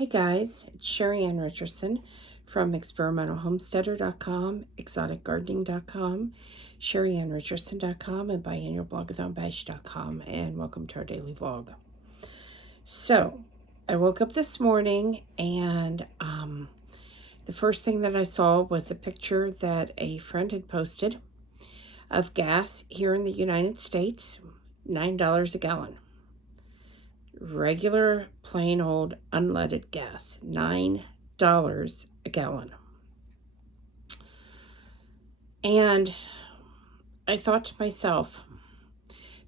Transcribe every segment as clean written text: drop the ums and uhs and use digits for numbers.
Hey guys, it's Sheri and Richerson from experimentalhomesteader.com, exoticgardening.com, sheriandricherson.com, and biannualblogwithoutbash.com, and welcome to our daily vlog. So, I woke up this morning and the first thing that I saw was a picture that a friend had posted of gas here in the United States, $9 a gallon. Regular, plain old, unleaded gas, $9 a gallon. And I thought to myself,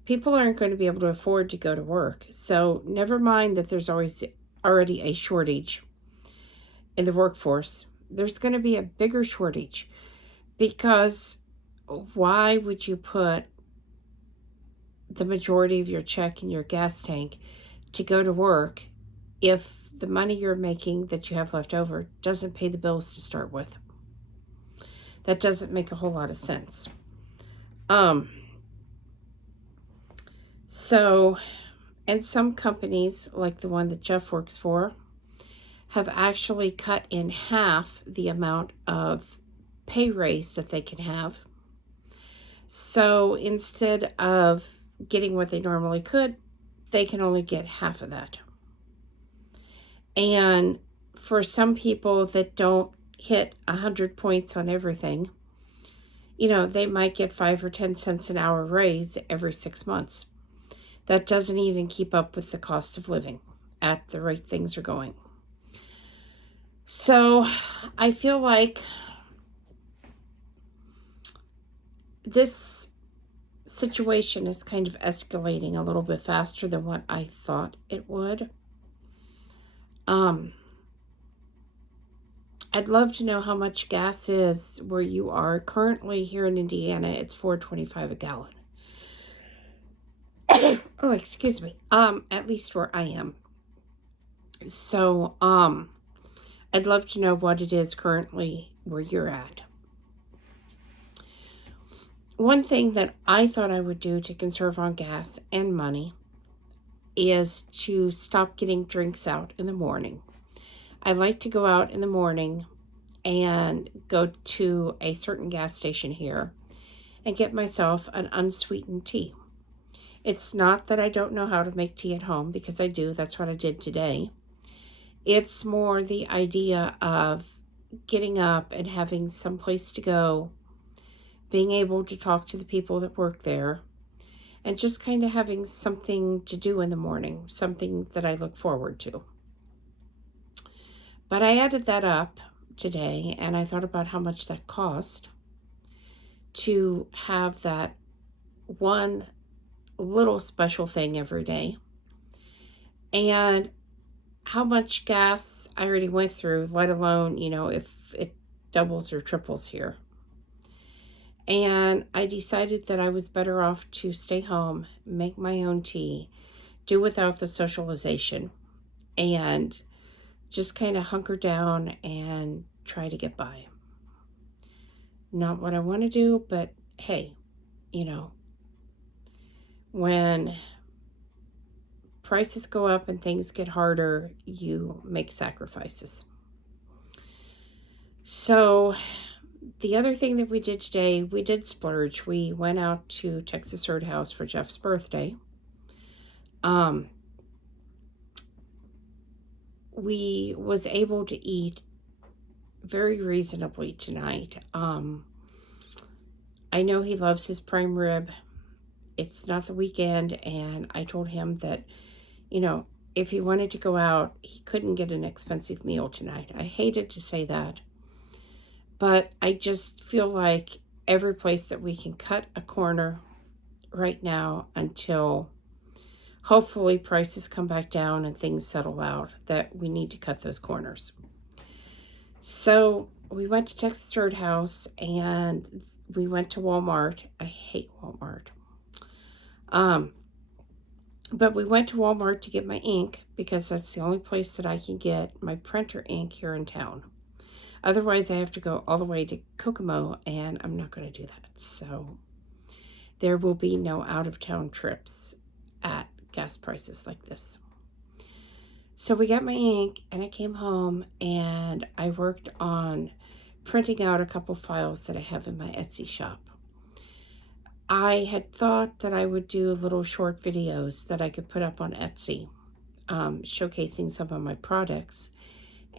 people aren't going to be able to afford to go to work. So never mind that there's already a shortage in the workforce. There's going to be a bigger shortage, because why would you put the majority of your check in your gas tank to go to work if the money you're making that you have left over doesn't pay the bills to start with? That doesn't make a whole lot of sense. So, and some companies, like the one that Jeff works for, have actually cut in half the amount of pay raise that they can have. So instead of getting what they normally could, they can only get half of that. And for some people that don't hit 100 points on everything, they might get 5 or 10 cents an hour raise every 6 months. That doesn't even keep up with the cost of living at the rate things are going. So I feel like this situation is kind of escalating a little bit faster than what I thought it would. I'd love to know how much gas is where you are. Currently here in Indiana, it's $4.25 a gallon. Oh, excuse me. At least where I am. So, I'd love to know what it is currently where you're at. One thing that I thought I would do to conserve on gas and money is to stop getting drinks out in the morning. I like to go out in the morning and go to a certain gas station here and get myself an unsweetened tea. It's not that I don't know how to make tea at home, because I do. That's what I did today. It's more the idea of getting up and having some place to go, being able to talk to the people that work there, and just kind of having something to do in the morning, something that I look forward to. But I added that up today, and I thought about how much that cost to have that one little special thing every day, and how much gas I already went through, let alone, if it doubles or triples here. And I decided that I was better off to stay home, make my own tea, do without the socialization, and just kind of hunker down and try to get by. Not what I want to do, but hey, when prices go up and things get harder, you make sacrifices. So the other thing that we did today, we did splurge. We went out to Texas Roadhouse for Jeff's birthday. We was able to eat very reasonably tonight. I know he loves his prime rib. It's not the weekend, and I told him that, if he wanted to go out, he couldn't get an expensive meal tonight. I hated to say that, but I just feel like every place that we can cut a corner right now until hopefully prices come back down and things settle out, that we need to cut those corners. So we went to Texas Roadhouse and we went to Walmart. I hate Walmart. But we went to Walmart to get my ink, because that's the only place that I can get my printer ink here in town. Otherwise, I have to go all the way to Kokomo, and I'm not going to do that. So there will be no out-of-town trips at gas prices like this. So we got my ink, and I came home and I worked on printing out a couple files that I have in my Etsy shop. I had thought that I would do little short videos that I could put up on Etsy, showcasing some of my products,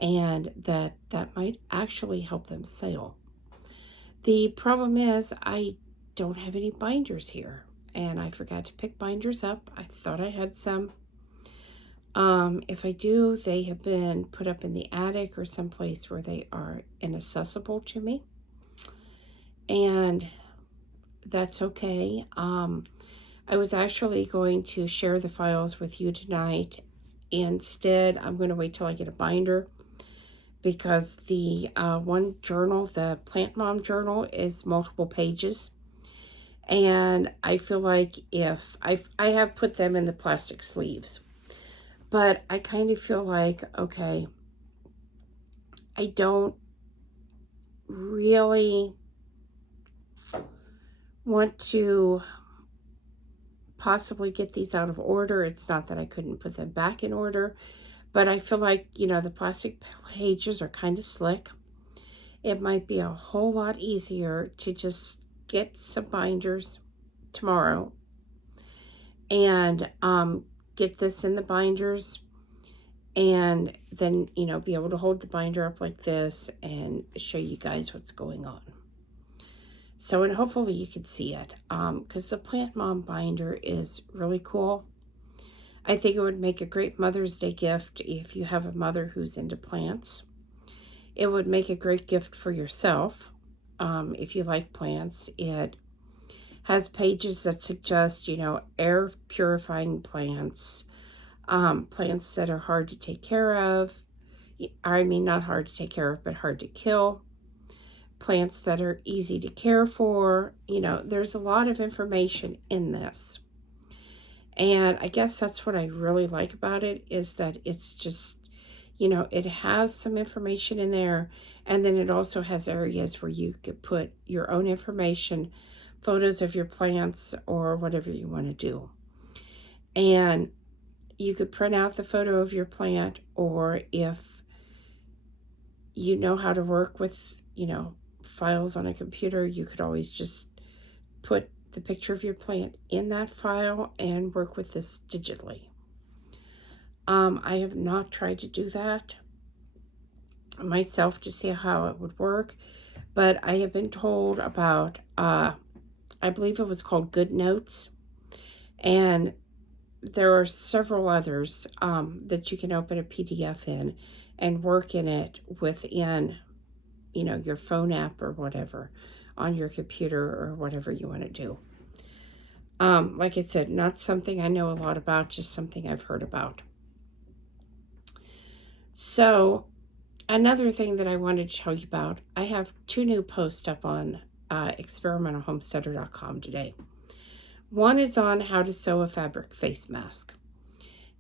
and that might actually help them sell. The problem is I don't have any binders here, and I forgot to pick binders up. I thought I had some. If I do, they have been put up in the attic or someplace where they are inaccessible to me, and that's okay. I was actually going to share the files with you tonight. Instead, I'm going to wait till I get a binder, because the one journal, the Plant Mom journal, is multiple pages. And I feel like if I have put them in the plastic sleeves, but I kind of feel like, okay, I don't really want to possibly get these out of order. It's not that I couldn't put them back in order, but I feel like, the plastic pages are kind of slick. It might be a whole lot easier to just get some binders tomorrow and get this in the binders, and then, be able to hold the binder up like this and show you guys what's going on. So, and hopefully you can see it, because the Plant Mom binder is really cool. I think it would make a great Mother's Day gift if you have a mother who's into plants. It would make a great gift for yourself if you like plants. It has pages that suggest, air purifying plants, plants that are hard to take care of. I mean, not hard to take care of, but hard to kill. Plants that are easy to care for. There's a lot of information in this. And I guess that's what I really like about it, is that it's just, it has some information in there. And then it also has areas where you could put your own information, photos of your plants, or whatever you want to do. And you could print out the photo of your plant, or if you know how to work with, files on a computer, you could always just put the picture of your plant in that file and work with this digitally. I have not tried to do that myself to see how it would work, but I have been told about, I believe it was called Good Notes, and there are several others that you can open a PDF in and work in it within, your phone app or whatever, on your computer or whatever you want to do. Like I said, not something I know a lot about, just something I've heard about. So, another thing that I wanted to tell you about, I have 2 new posts up on experimentalhomesteader.com today. One is on how to sew a fabric face mask.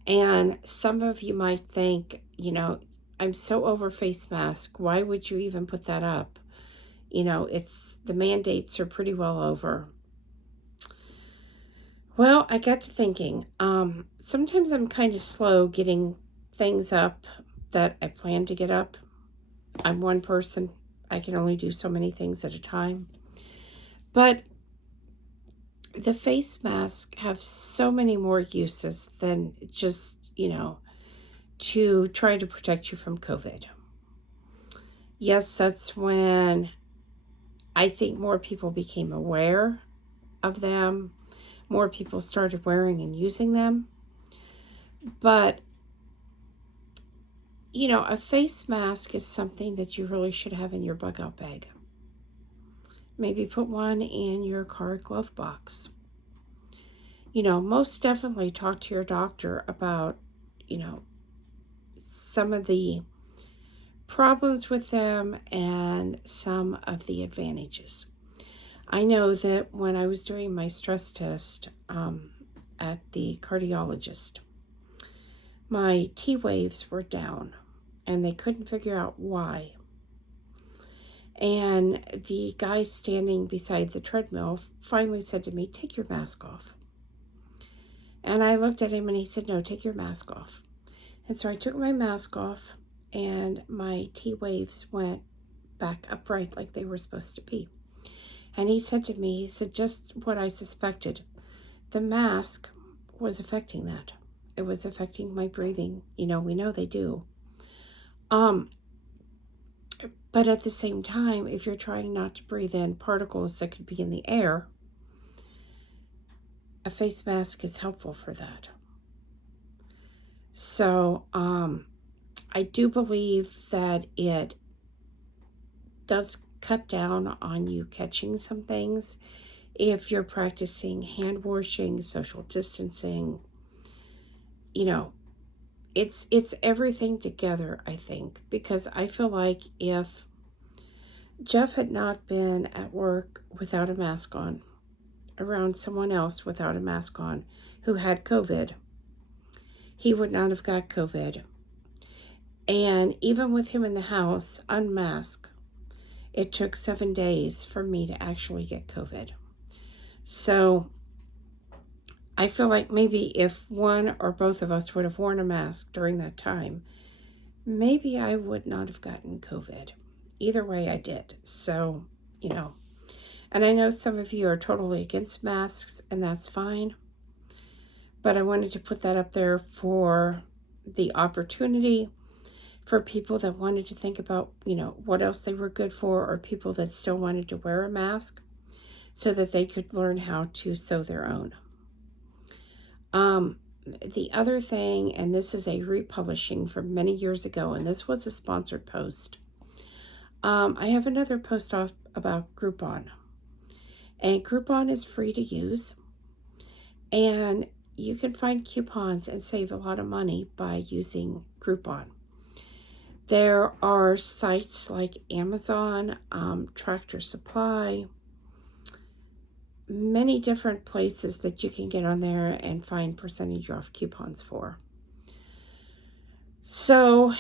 And some of you might think, I'm so over face mask. Why would you even put that up? It's the mandates are pretty well over. Well, I got to thinking, sometimes I'm kind of slow getting things up that I plan to get up. I'm one person. I can only do so many things at a time. But the face masks have so many more uses than just, to try to protect you from COVID. Yes, that's when I think more people became aware of them. More people started wearing and using them. But, a face mask is something that you really should have in your bug out bag. Maybe put one in your car glove box. Most definitely talk to your doctor about, some of the problems with them and some of the advantages. I know that when I was doing my stress test at the cardiologist, my T waves were down and they couldn't figure out why. And the guy standing beside the treadmill finally said to me, "Take your mask off." And I looked at him and he said, "No, take your mask off." And so I took my mask off, and my T waves went back upright like they were supposed to be. And he said to me, he said, just what I suspected. The mask was affecting that. It was affecting my breathing. We know they do. But at the same time, if you're trying not to breathe in particles that could be in the air, a face mask is helpful for that. So, I do believe that it does cut down on you catching some things if you're practicing hand washing, social distancing. It's everything together, I think, because I feel like if Jeff had not been at work without a mask on, around someone else without a mask on who had COVID, he would not have got COVID. And even with him in the house, unmasked, it took 7 days for me to actually get COVID. So I feel like maybe if one or both of us would have worn a mask during that time, maybe I would not have gotten COVID. Either way, I did. So, and I know some of you are totally against masks, and that's fine. But I wanted to put that up there for the opportunity for people that wanted to think about, what else they were good for, or people that still wanted to wear a mask so that they could learn how to sew their own. The other thing, and this is a republishing from many years ago, and this was a sponsored post. I have another post off about Groupon. And Groupon is free to use. And you can find coupons and save a lot of money by using Groupon. There are sites like Amazon, Tractor Supply, many different places that you can get on there and find percentage off coupons for. So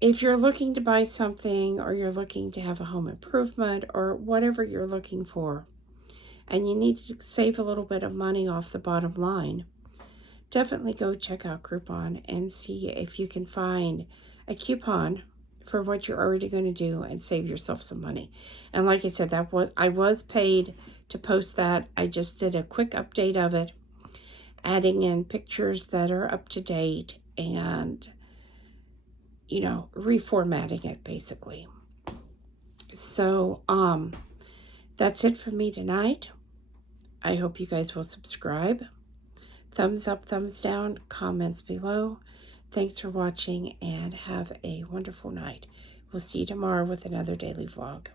if you're looking to buy something, or you're looking to have a home improvement, or whatever you're looking for, and you need to save a little bit of money off the bottom line, definitely go check out Groupon and see if you can find a coupon for what you're already going to do and save yourself some money. And like I said, I was paid to post that. I just did a quick update of it, adding in pictures that are up to date and, reformatting it basically. So, that's it for me tonight. I hope you guys will subscribe. Thumbs up, thumbs down, comments below. Thanks for watching, and have a wonderful night. We'll see you tomorrow with another daily vlog.